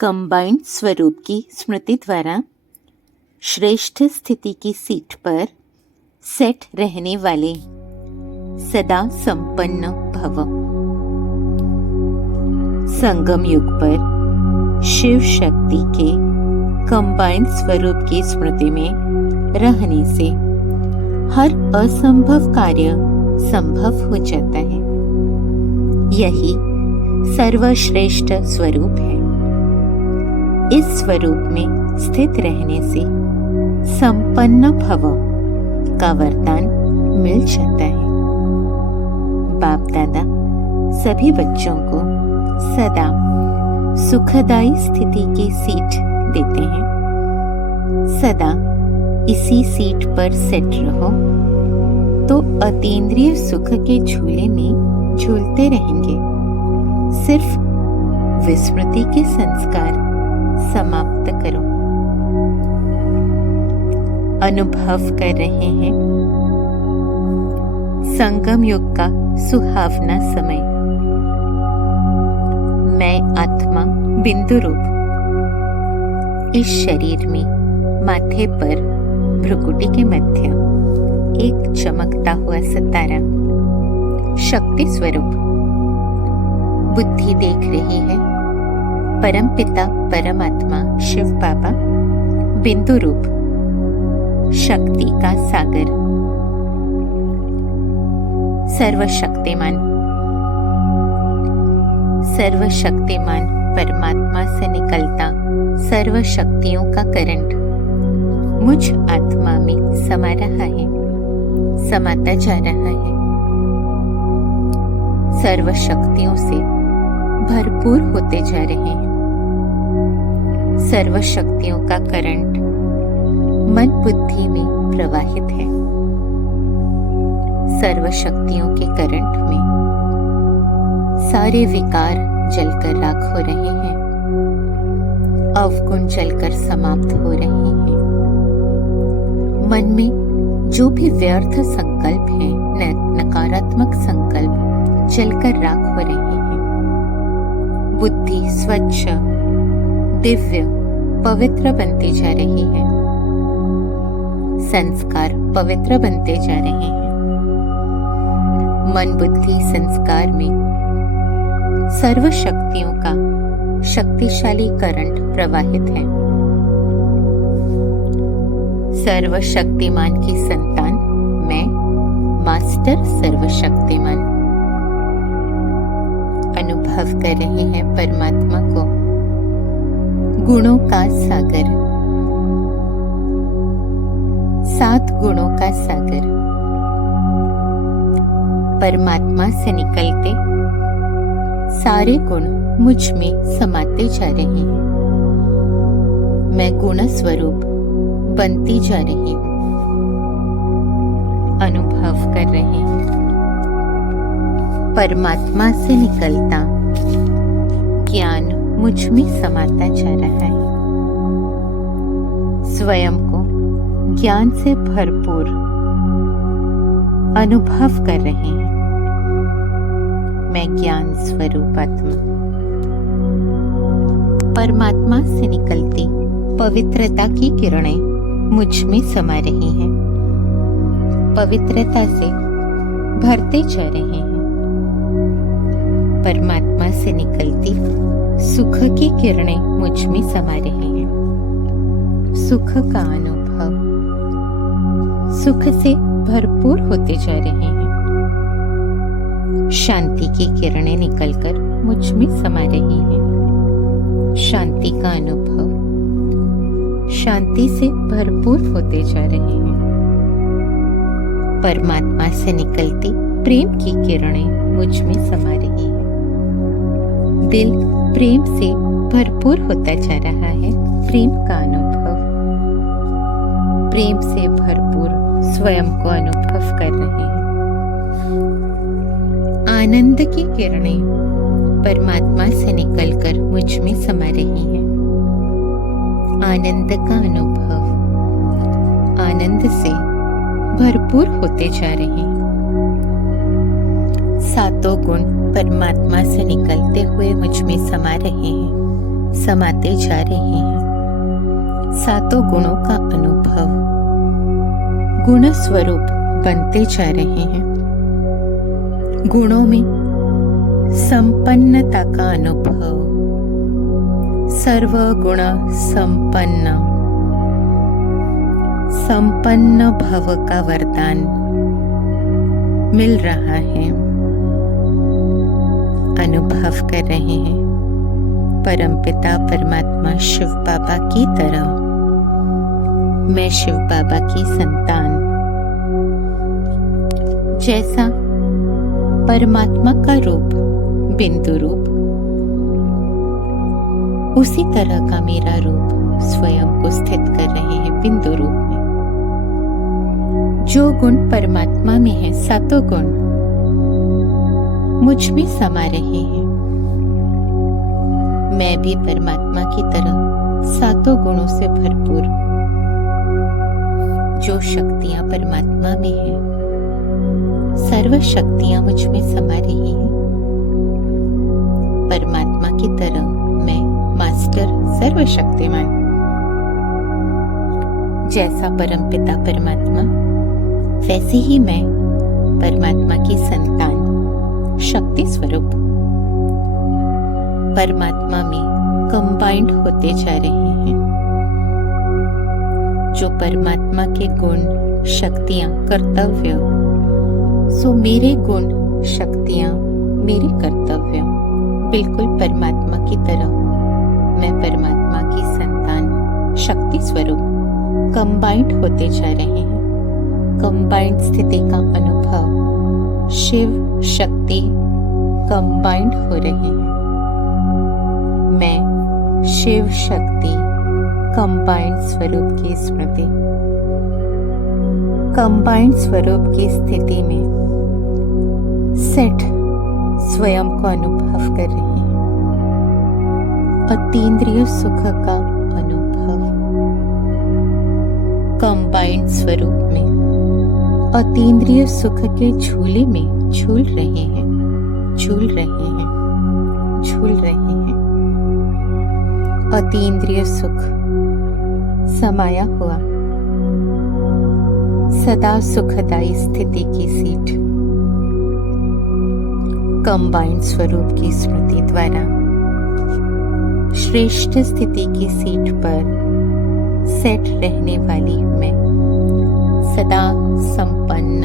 Combined स्वरूप की स्मृति द्वारा श्रेष्ठ स्थिति की सीट पर सेट रहने वाले सदा संपन्न भव। संगम युग पर शिव शक्ति के कंबाइंड स्वरूप की स्मृति में रहने से हर असंभव कार्य संभव हो जाता है। यही सर्वश्रेष्ठ स्वरूप है। इस स्वरूप में स्थित रहने से संपन्न भव का वरदान मिल जाता है। बाप दादा सभी बच्चों को सदा सुखदायी स्थिति की सीट देते हैं। सदा इसी सीट पर सेट रहो तो अतीन्द्रिय सुख के झूले में झूलते रहेंगे। सिर्फ विस्मृति के संस्कार समाप्त करो। अनुभव कर रहे हैं संगम युग का सुहावना समय। मैं आत्मा बिंदु रूप इस शरीर में माथे पर भ्रुकुटी के मध्य एक चमकता हुआ सितारा शक्ति स्वरूप बुद्धि देख रही है। परम पिता परमात्मा शिव बाबा बिंदु रूप शक्ति का सागर सर्वशक्तिमान परमात्मा से निकलता सर्व शक्तियों का करंट मुझ आत्मा में समा रहा है, समाता जा रहा है। सर्व शक्तियों से भरपूर होते जा रहे हैं। सर्व शक्तियों का करंट मन बुद्धि में प्रवाहित है। सर्व शक्तियों के करंट में सारे विकार जलकर राख हो रहे हैं, अवगुण जलकर समाप्त हो रहे हैं। मन में जो भी व्यर्थ संकल्प है, नकारात्मक संकल्प जलकर राख हो रहे हैं। बुद्धि स्वच्छ दिव्य पवित्र बनती जा रही है। संस्कार पवित्र बनते जा रहे हैं। मन बुद्धि संस्कार में सर्व शक्तियों का शक्तिशाली करंट प्रवाहित है। सर्वशक्तिमान की संतान मैं मास्टर सर्वशक्तिमान अनुभव कर रहे हैं परमात्मा को। गुणों का सागर, 7 गुणों का सागर परमात्मा से निकलते सारे गुण मुझ में समाते जा रहे हैं। मैं गुण स्वरूप बनती जा रही हूँ। अनुभव कर रहे हैं परमात्मा से निकलता ज्ञान मुझ में समाता जा रहा है। स्वयं को ज्ञान से भरपूर अनुभव कर रहे हैं। मैं ज्ञान स्वरूप आत्मा परमात्मा से निकलती पवित्रता की किरणें मुझ में समा रही हैं। पवित्रता से भरते जा रहे हैं। परमात्मा से निकलती सुख की किरणें मुझ में समा रही हैं। सुख का अनुभव सुख से भरपूर होते जा रहे हैं। शांति की किरणें निकलकर मुझ में समा रही हैं। शांति का अनुभव शांति से भरपूर होते जा रहे हैं। परमात्मा से निकलती प्रेम की किरणें मुझ में समा रही हैं। दिल प्रेम से भरपूर होता जा रहा है। प्रेम का अनुभव प्रेम से भरपूर स्वयं को अनुभव कर रहे हैं। आनंद की किरणें परमात्मा से निकलकर मुझ में समा रही हैं। आनंद का अनुभव आनंद से भरपूर होते जा रहे हैं। 7 गुण परमात्मा से निकलते हुए मुझ में समा रहे हैं। समाते जा रहे हैं। सातों गुणों का अनुभव, गुण स्वरूप बनते जा रहे हैं। गुणों में संपन्नता का अनुभव, सर्वगुण संपन्न, संपन्न भव का वरदान मिल रहा है। अनुभव कर रहे हैं परमपिता परमात्मा शिव बाबा की तरह मैं शिव बाबा की संतान। जैसा परमात्मा का रूप बिंदु रूप, उसी तरह का मेरा रूप स्वयं को स्थित कर रहे हैं बिंदु रूप में। जो गुण परमात्मा में है, सातों गुण मुझ में समा रहे हैं। मैं भी परमात्मा की तरह सातों गुणों से भरपूर, जो शक्तियां परमात्मा में हैं, सर्व शक्तियां मुझ में समा रही हैं। परमात्मा की तरह मैं मास्टर सर्वशक्तिमान। जैसा परमपिता परमात्मा, वैसे ही मैं परमात्मा की संतान, शक्ति स्वरूप परमात्मा में कंबाइंड होते जा रहे हैं। जो परमात्मा के गुण, शक्तियां, कर्तव्य, सो मेरे गुण, शक्तियां, मेरे कर्तव्य बिल्कुल परमात्मा की तरह मैं परमात्मा की संतान, शक्ति स्वरूप कंबाइंड होते जा रहे हैं। कंबाइंड स्थिति का अनुभव, शिव शक्ति कंबाइंड हो रहे हैं। मैं शिव शक्ति कंबाइंड स्वरूप की स्मृति, कंबाइंड स्वरूप की स्थिति में सेट स्वयं को अनुभव कर रहे हैं। अतीन्द्रिय सुख का अनुभव कंबाइंड स्वरूप में, अतीन्द्रिय सुख के झूले में झूल रहे हैं, झूल रहे हैं, झूल रहे हैं। अतीन्द्रिय सुख समाया हुआ सदा सुखदायी स्थिति की सीट कंबाइंड स्वरूप की स्मृति द्वारा श्रेष्ठ स्थिति की सीट पर सेट रहने वाली मैं, सदा संपन्न,